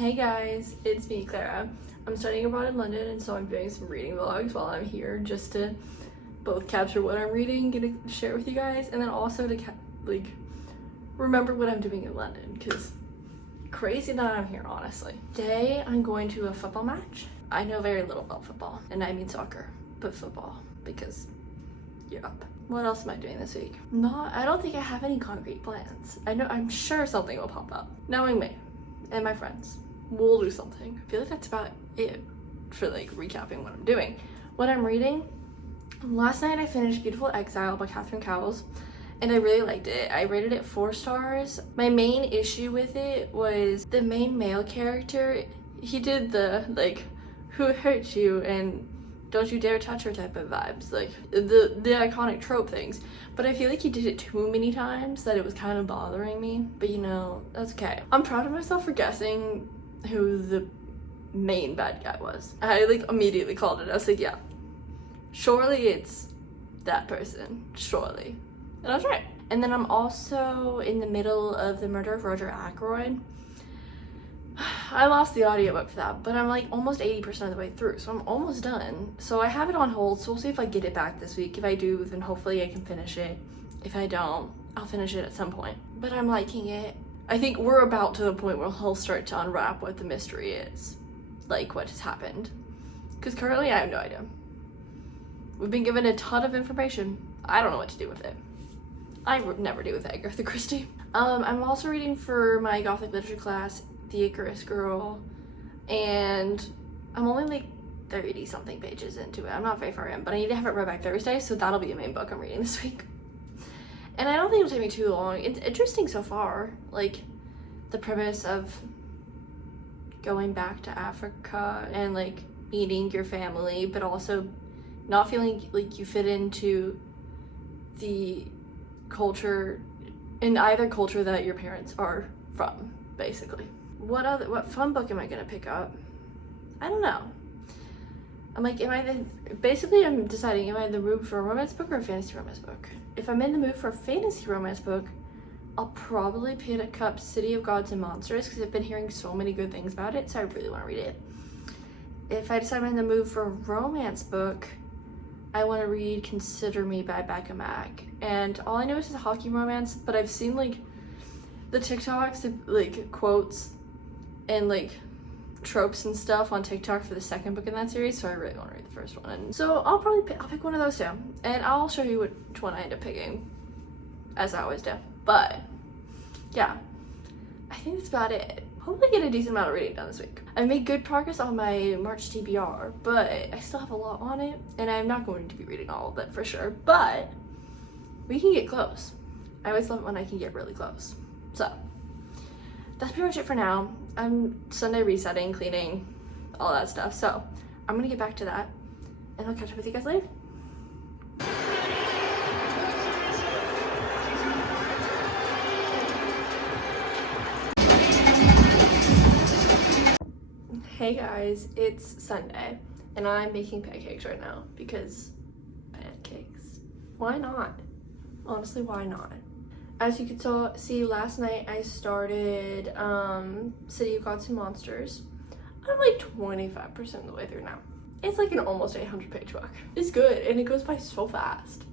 Hey guys, it's me, Clara. I'm studying abroad in London, and so I'm doing some reading vlogs while I'm here, just to both capture what I'm reading, get to share with you guys, and then also to remember what I'm doing in London, because crazy that I'm here, honestly. Today I'm going to a football match. I know very little about football, and I mean soccer, but football, because yup. What else am I doing this week? I don't think I have any concrete plans. I'm sure something will pop up. Knowing me and my friends, we'll do something. I feel like that's about it for recapping what I'm doing. What I'm reading, last night I finished Beautiful Exile by Cowles, and I really liked it. I rated it 4 stars. My main issue with it was the main male character. He did the who hurt you and don't you dare touch her type of vibes, the iconic trope things. But I feel like he did it too many times that it was kind of bothering me. But you know, that's okay. I'm proud of myself for guessing who the main bad guy was. I immediately called it. I was like, yeah, surely it's that person, surely. And I was right. And then I'm also in the middle of The Murder of Roger Ackroyd. I lost the audiobook for that, but I'm almost 80% of the way through, so I'm almost done. So I have it on hold, so we'll see if I get it back this week. If I do, then hopefully I can finish it. If I don't, I'll finish it at some point. But I'm liking it. I think we're about to the point where he'll start to unwrap what the mystery is, what has happened. Because currently I have no idea. We've been given a ton of information. I don't know what to do with it. I never do with Agatha Christie. I'm also reading for my Gothic literature class, The Icarus Girl, and I'm only 30 something pages into it. I'm not very far in, but I need to have it read by Thursday, so that'll be the main book I'm reading this week. And I don't think it'll take me too long. It's interesting so far, the premise of going back to Africa and meeting your family, but also not feeling like you fit into the culture, in either culture that your parents are from, basically. What fun book am I gonna pick up? I don't know. I'm I'm deciding, am I in the mood for a romance book or a fantasy romance book? If I'm in the mood for a fantasy romance book, I'll probably pick up City of Gods and Monsters, because I've been hearing so many good things about it, so I really want to read it. If I decide I'm in the mood for a romance book, I want to read Consider Me by Becka Mack. And all I know is it's a hockey romance, but I've seen the TikToks, quotes and tropes and stuff on TikTok for the second book in that series, so I really want to read the first one. And so I'll pick one of those two, and I'll show you which one I end up picking, as I always do. But yeah, I think that's about it. Hopefully get a decent amount of reading done this week. I've made good progress on my March TBR, but I still have a lot on it, and I'm not going to be reading all of it for sure, but we can get close. I always love it when I can get really close. So that's pretty much it for now. I'm Sunday resetting, cleaning, all that stuff, so I'm gonna get back to that, and I'll catch up with you guys later. Hey guys, it's Sunday, and I'm making pancakes right now, because pancakes. Why not? Honestly, why not? As you can see, last night I started City of Gods and Monsters. I'm 25% of the way through now. It's an almost 800 page book. It's good, and it goes by so fast.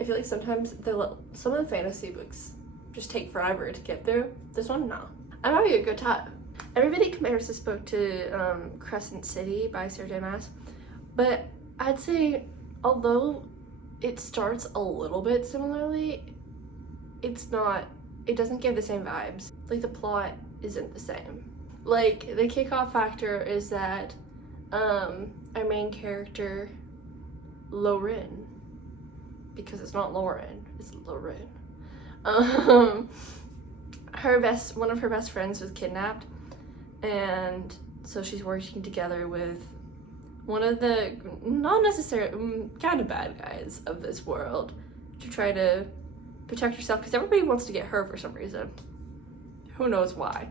I feel like sometimes some of the fantasy books just take forever to get through. This one, no. I'm having a good time. Everybody compares this book to Crescent City by Sarah J. Maas, but I'd say, although it starts a little bit similarly, it doesn't give the same vibes. The plot isn't the same. The kickoff factor is that our main character, Lauren, because it's not Lauren, it's Lauren, one of her best friends was kidnapped, and so she's working together with one of the not necessarily kind of bad guys of this world to try to protect herself, because everybody wants to get her for some reason. Who knows why?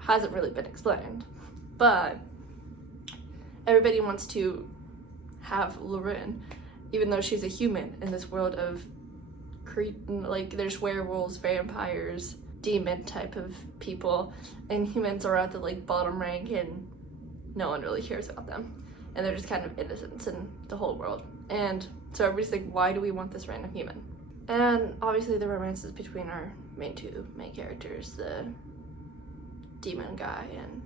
Hasn't really been explained. But everybody wants to have Lauren, even though she's a human in this world of there's werewolves, vampires, demon type of people, and humans are at the like bottom rank and no one really cares about them, and they're just kind of innocents in the whole world. And so everybody's like, why do we want this random human? And obviously the romances between our two main characters, the demon guy and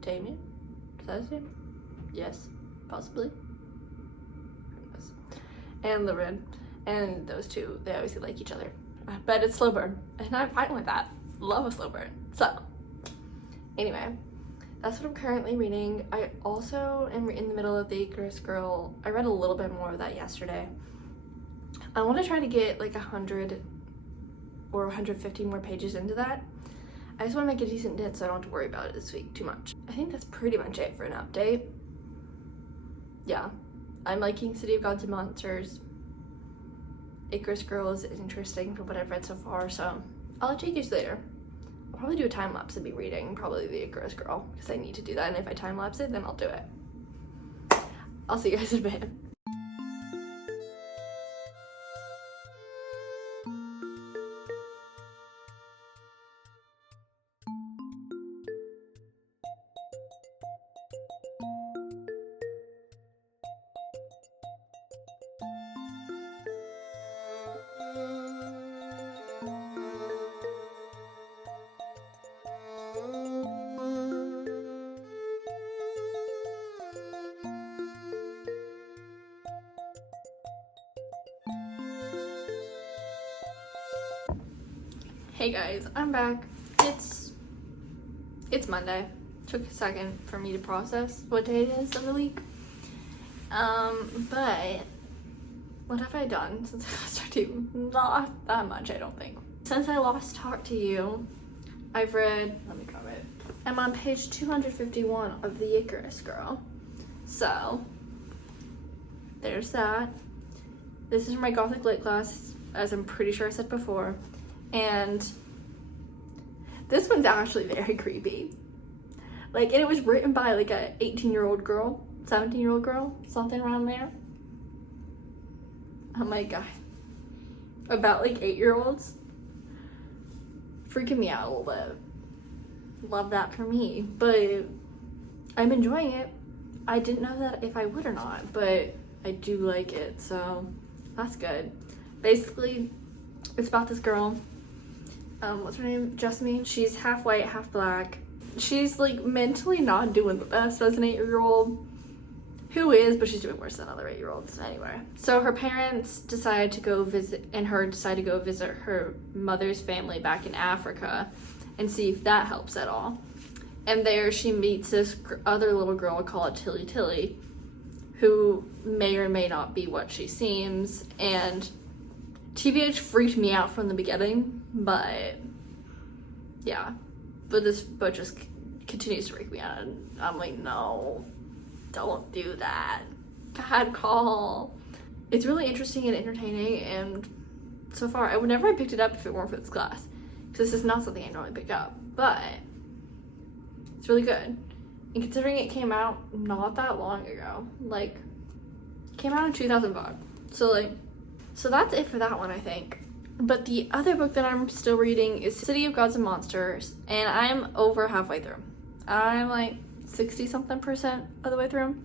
Damien, is that his name? Yes, possibly. And Lauren, and those two, they obviously like each other, but it's slow burn, and I'm fine with that. Love a slow burn. So anyway, that's what I'm currently reading. I also am in the middle of the Icarus Girl. I read a little bit more of that yesterday. I want to try to get like 100 or 150 more pages into that. I just want to make a decent dent so I don't have to worry about it this week too much. I think that's pretty much it for an update. Yeah, I'm liking City of Gods and Monsters. Icarus Girl is interesting from what I've read so far, so I'll let you guys later. I'll probably do a time lapse and be reading probably the Icarus Girl because I need to do that, and if I time lapse it, then I'll do it. I'll see you guys in a bit. Hey guys, I'm back. It's Monday. Took a second for me to process what day it is of the week. But what have I done since I last talked to you? Not that much, I don't think. Since I last talked to you, I've read, let me grab it. I'm on page 251 of the Icarus Girl. So there's that. This is my Gothic Lit class, as I'm pretty sure I said before. And this one's actually very creepy. Like, and it was written by like a 18-year-old girl, 17-year-old girl, something around there. Oh my god. About like 8-year-olds. Freaking me out a little bit. Love that for me. But I'm enjoying it. I didn't know that if I would or not, but I do like it, so that's good. Basically, it's about this girl. What's her name? Jessamine. She's half white, half black. She's like mentally not doing the best as an 8-year-old. Who is, but she's doing worse than other 8-year-olds anyway. So her parents decide to go visit, and her decide to go visit her mother's family back in Africa and see if that helps at all. And there she meets this other little girl called Tilly Tilly, who may or may not be what she seems, and TBH freaked me out from the beginning, but yeah. But this book just continues to freak me out, and I'm like, no, don't do that. Bad call. It's really interesting and entertaining, and so far, I would never have picked it up if it weren't for this class, because this is not something I normally pick up, but it's really good. And considering it came out not that long ago, like, it came out in 2005, so that's it for that one, I think. But the other book that I'm still reading is City of Gods and Monsters, and I'm over halfway through. I'm like 60-something% of the way through.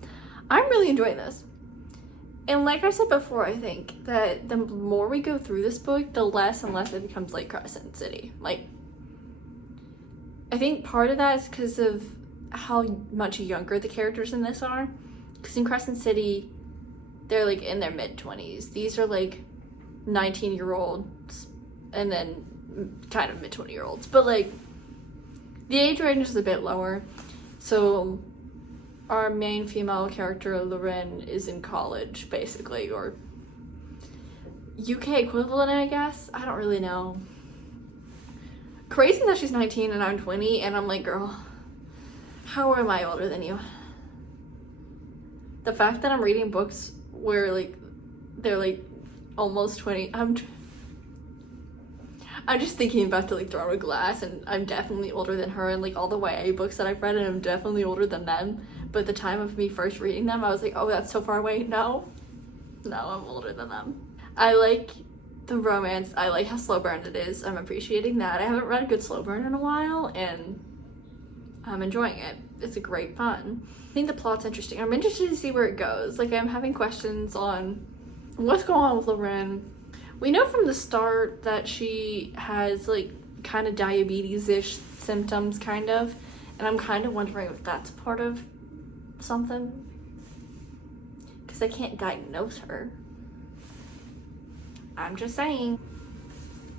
I'm really enjoying this. And like I said before, I think that the more we go through this book, the less and less it becomes like Crescent City. Like, I think part of that is because of how much younger the characters in this are. Because in Crescent City, they're like in their mid-20s. These are like 19-year-olds and then kind of mid-20-year-olds. But like, the age range is a bit lower. So our main female character, Lauren, is in college, basically, or UK equivalent, I guess. I don't really know. Crazy that she's 19 and I'm 20, and I'm like, girl, how am I older than you? The fact that I'm reading books where like they're like almost 20, I'm just thinking about to like throw a glass, and I'm definitely older than her, and like all the YA books that I've read, and I'm definitely older than them. But at the time of me first reading them, I was like, oh, that's so far away. No, I'm older than them. I like the romance. I like how slow burned it is. I'm appreciating that. I haven't read a good slow burn in a while, and I'm enjoying it. It's a great fun. I think the plot's interesting. I'm interested to see where it goes. Like, I'm having questions on what's going on with Lauren. We know from the start that she has like kind of diabetes-ish symptoms, kind of, and I'm kind of wondering if that's part of something, because I can't diagnose her. I'm just saying.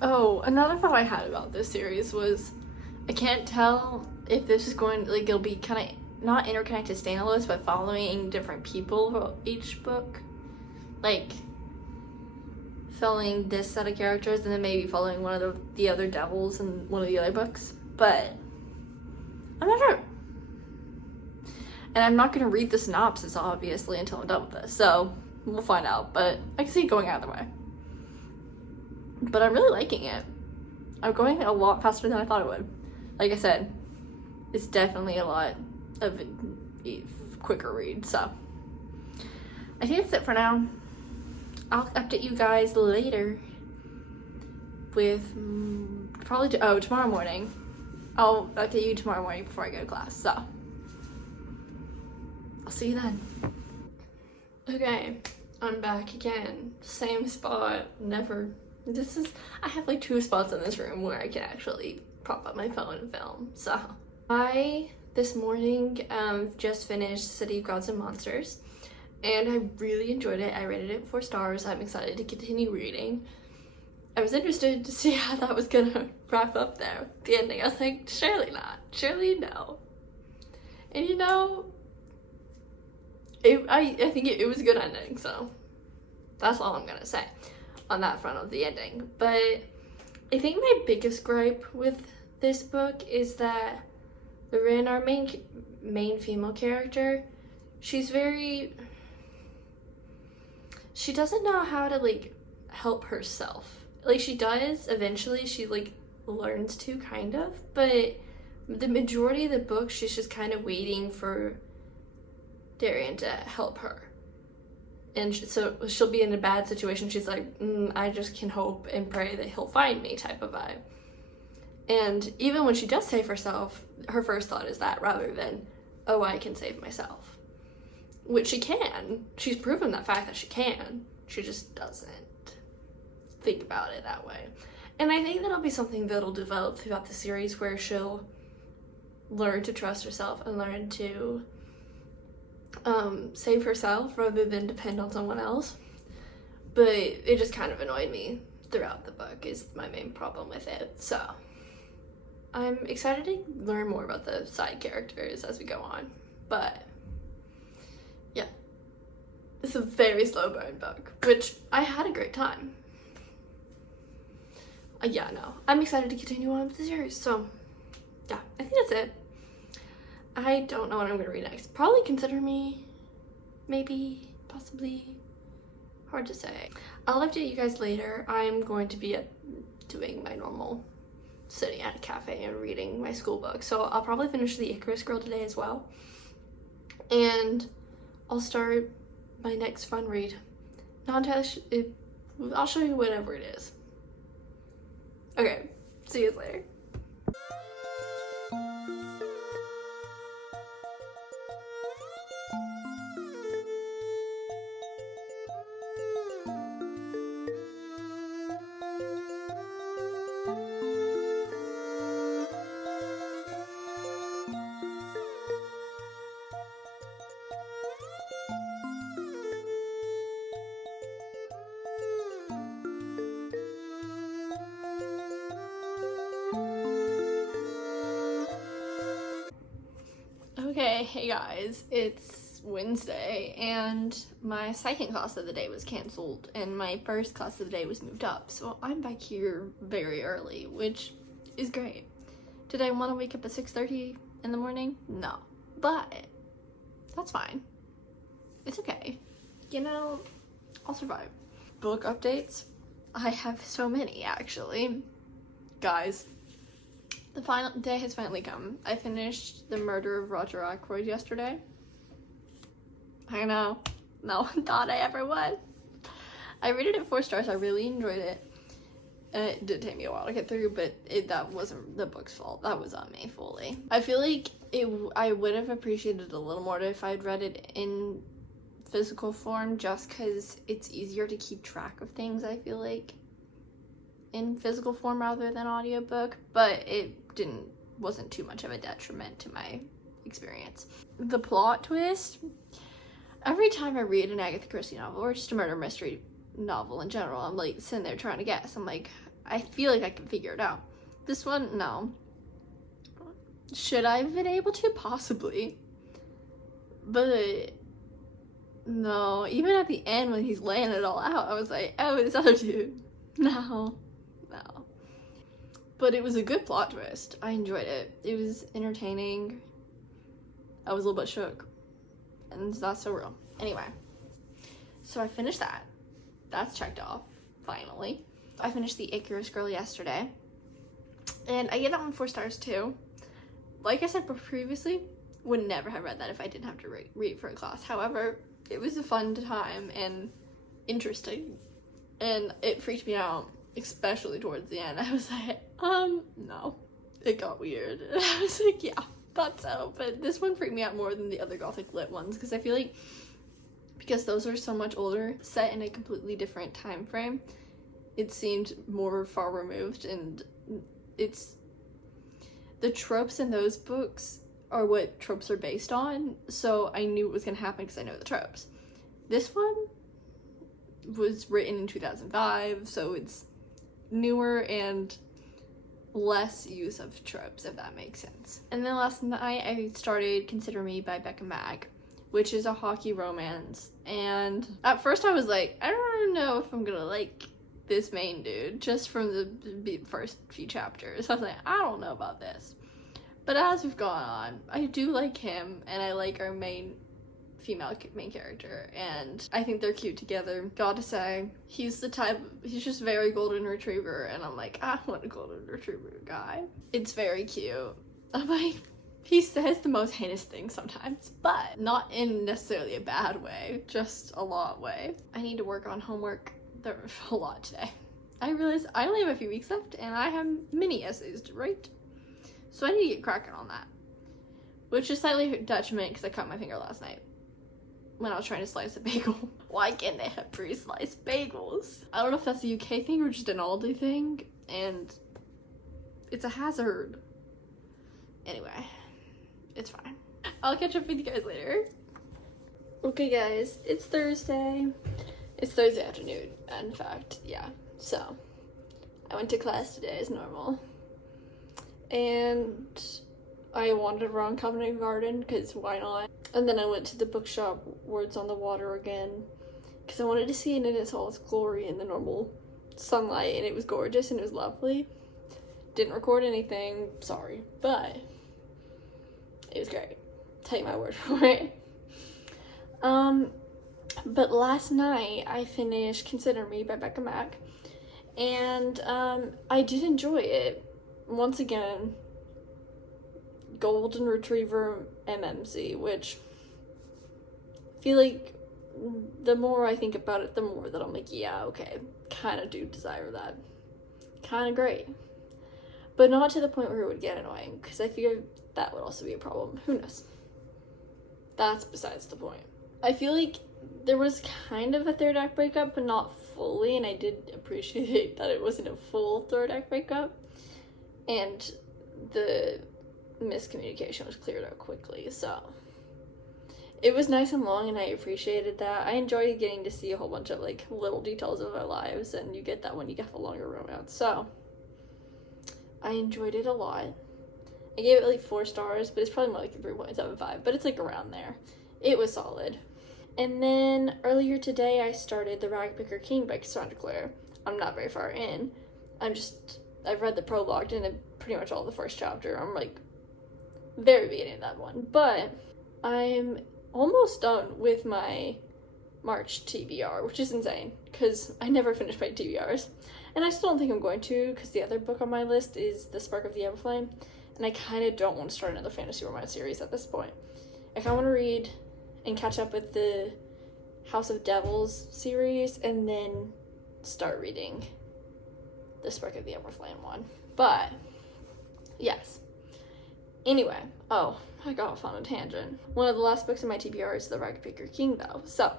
Oh, another thought I had about this series was I can't tell if this is going, like, it'll be kind of not interconnected standalones, but following different people for each book. Like, following this set of characters and then maybe following one of the other devils in one of the other books. But I'm not sure. And I'm not going to read the synopsis, obviously, until I'm done with this. So, we'll find out. But I can see it going either way. But I'm really liking it. I'm going a lot faster than I thought it would. Like I said, it's definitely a lot of a quicker read. So, I think that's it for now. I'll update you guys later with probably, tomorrow morning. I'll update you tomorrow morning before I go to class. So, I'll see you then. Okay, I'm back again. Same spot, never. I have like 2 spots in this room where I can actually prop up my phone and film. So, I, this morning, just finished City of Gods and Monsters. And I really enjoyed it. I rated it 4 stars. I'm excited to continue reading. I was interested to see how that was gonna wrap up there at the ending. I was like, surely not. Surely no. And you know, I think it was a good ending, so that's all I'm gonna say on that front of the ending. But I think my biggest gripe with this book is that Lorraine, our main female character, she doesn't know how to like help herself. Like, she does eventually, she like learns to, kind of, but the majority of the book she's just kind of waiting for Darian to help her. And so she'll be in a bad situation, she's like, I just can hope and pray that he'll find me, type of vibe. And even when she does save herself, her first thought is that, rather than, oh, I can save myself. Which she can. She's proven that fact that she can. She just doesn't think about it that way. And I think that'll be something that'll develop throughout the series, where she'll learn to trust herself and learn to save herself rather than depend on someone else. But it just kind of annoyed me throughout the book, is my main problem with it. So I'm excited to learn more about the side characters as we go on. But yeah, it's a very slow burn book, which I had a great time. Yeah, no, I'm excited to continue on with the series. So yeah, I think that's it. I don't know what I'm gonna read next. Probably Consider Me, maybe, possibly, hard to say. I'll update you guys later. I'm going to be doing my normal sitting at a cafe and reading my school book. So I'll probably finish the Icarus Girl today as well. And I'll start my next fun read. Not entirely, I'll show you whatever it is. Okay, see you later. Okay, hey guys, it's Wednesday and my second class of the day was canceled and my first class of the day was moved up, so I'm back here very early, which is great. Did I want to wake up at 6:30 in the morning? No, but that's fine. It's okay. You know, I'll survive. Book updates? I have so many, actually. Guys, the final day has finally come. I finished The Murder of Roger Ackroyd yesterday. I know, no one thought I ever would. I rated it 4 stars. I really enjoyed it. It did take me a while to get through, but that wasn't the book's fault. That was on me fully. I feel like I would have appreciated it a little more if I'd read it in physical form, just because it's easier to keep track of things, I feel like, in physical form rather than audiobook, but it wasn't too much of a detriment to my experience. The plot twist, every time I read an Agatha Christie novel, or just a murder mystery novel in general, I'm like sitting there trying to guess. I'm like, I feel like I can figure it out. This one, no. Should I have been able to? Possibly. But no, even at the end when he's laying it all out, I was like, oh, this other dude. No. But it was a good plot twist. I enjoyed it. It was entertaining. I was a little bit shook. And that's so real. Anyway, so I finished that. That's checked off, finally. I finished the Icarus Girl yesterday. And I gave that one 4 stars too. Like I said previously, would never have read that if I didn't have to read for a class. However, it was a fun time and interesting. And it freaked me out, especially towards the end. I was like, no. It got weird. And I was like, yeah, thought so. But this one freaked me out more than the other Gothic lit ones, because I feel like because those are so much older, set in a completely different time frame, it seemed more far removed, and the tropes in those books are what tropes are based on, so I knew it was gonna happen because I know the tropes. This one was written in 2005, so it's newer and less use of tropes, if that makes sense. And then last night I started Consider Me by Becka Mack, which is a hockey romance, and at first I was like, I don't know if I'm gonna like this main dude, just from the first few chapters. I was like, I don't know about this. But as we've gone on, I do like him, and I like our female main character, and I think they're cute together. Gotta say, he's just very golden retriever, and I'm like, I want a golden retriever guy. It's very cute. I'm like, he says the most heinous things sometimes, but not in necessarily a bad way, just a lot way. I need to work on homework. There's a lot today. I realize I only have a few weeks left, and I have mini essays to write, so I need to get cracking on that, which is slightly detriment because I cut my finger last night when I was trying to slice a bagel. Why can't they have pre-sliced bagels? I don't know if that's a UK thing or just an Aldi thing, and it's a hazard. Anyway, it's fine. I'll catch up with you guys later. Okay guys, it's Thursday. It's Thursday afternoon, in fact, yeah. So, I went to class today as normal. And I wandered around Covent Garden, because why not? And then I went to the bookshop Words on the Water again, because I wanted to see it in its all its glory in the normal sunlight, and it was gorgeous and it was lovely. Didn't record anything, sorry, but it was great. Take my word for it. But last night I finished Consider Me by Becka Mack, and I did enjoy it. Once again, golden retriever MMC, which I feel like the more I think about it, the more that I'm like, yeah, okay, kind of do desire that. Kind of great. But not to the point where it would get annoying, because I figure that would also be a problem. Who knows? That's besides the point. I feel like there was kind of a third act breakup, but not fully, and I did appreciate that it wasn't a full third act breakup, and the miscommunication was cleared up quickly, so it was nice and long, and I appreciated that. I enjoyed getting to see a whole bunch of like little details of our lives, and you get that when you get the longer romance, so I enjoyed it a lot. I gave it like 4 stars, but it's probably more like a 3.75, but it's like around there. It was solid. And then earlier today I started The Ragpicker King by Cassandra Clare. I'm not very far in. I've read the prologue and pretty much all the first chapter. I'm like very beginning of that one. But I'm almost done with my March TBR, which is insane because I never finished my TBRs. And I still don't think I'm going to, because the other book on my list is The Spark of the Everflame, and I kind of don't want to start another fantasy romance series at this point. I kind of want to read and catch up with the House of Devils series, and then start reading the Spark of the Everflame one. But, yes. Anyway, oh, I got off on a tangent. One of the last books in my TBR is the Ragpicker King, though. So,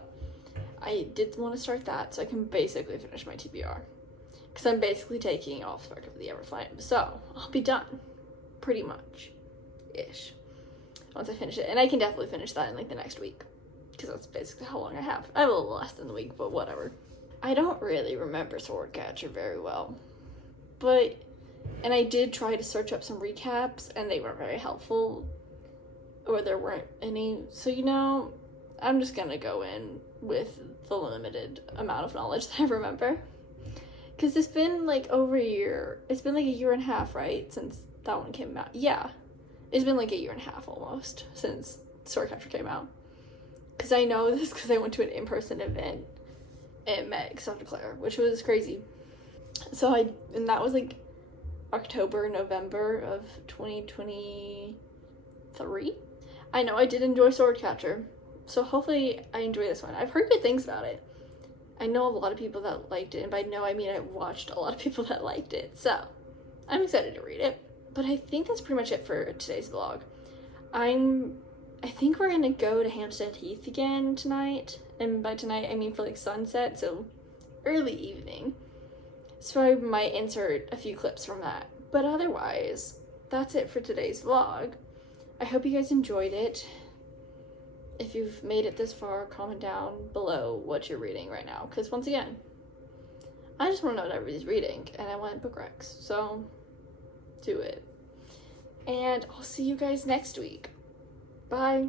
I did want to start that so I can basically finish my TBR. Because I'm basically taking off Spark of the Everflame. So, I'll be done. Pretty much. Ish. Once I finish it. And I can definitely finish that in, like, the next week. Because that's basically how long I have. I have a little less than the week, but whatever. I don't really remember Swordcatcher very well. But, and I did try to search up some recaps, and they weren't very helpful. Or there weren't any. So, you know, I'm just gonna go in with the limited amount of knowledge that I remember. Because it's been, like, over a year. It's been, like, a year and a half, right? Since that one came out. Yeah. It's been, like, a year and a half, almost, since Swordcatcher came out. Because I know this because I went to an in-person event and met Cassandra Clare, which was crazy. So and that was like October, November of 2023. I know I did enjoy Swordcatcher, so hopefully I enjoy this one. I've heard good things about it. I know a lot of people that liked it, and by no I mean I watched a lot of people that liked it, so I'm excited to read it. But I think that's pretty much it for today's vlog. I think we're gonna go to Hampstead Heath again tonight, and by tonight I mean for like sunset, so early evening. So I might insert a few clips from that. But otherwise, that's it for today's vlog. I hope you guys enjoyed it. If you've made it this far, comment down below what you're reading right now, because once again, I just want to know what everybody's reading, and I want book recs, so do it. And I'll see you guys next week. Bye.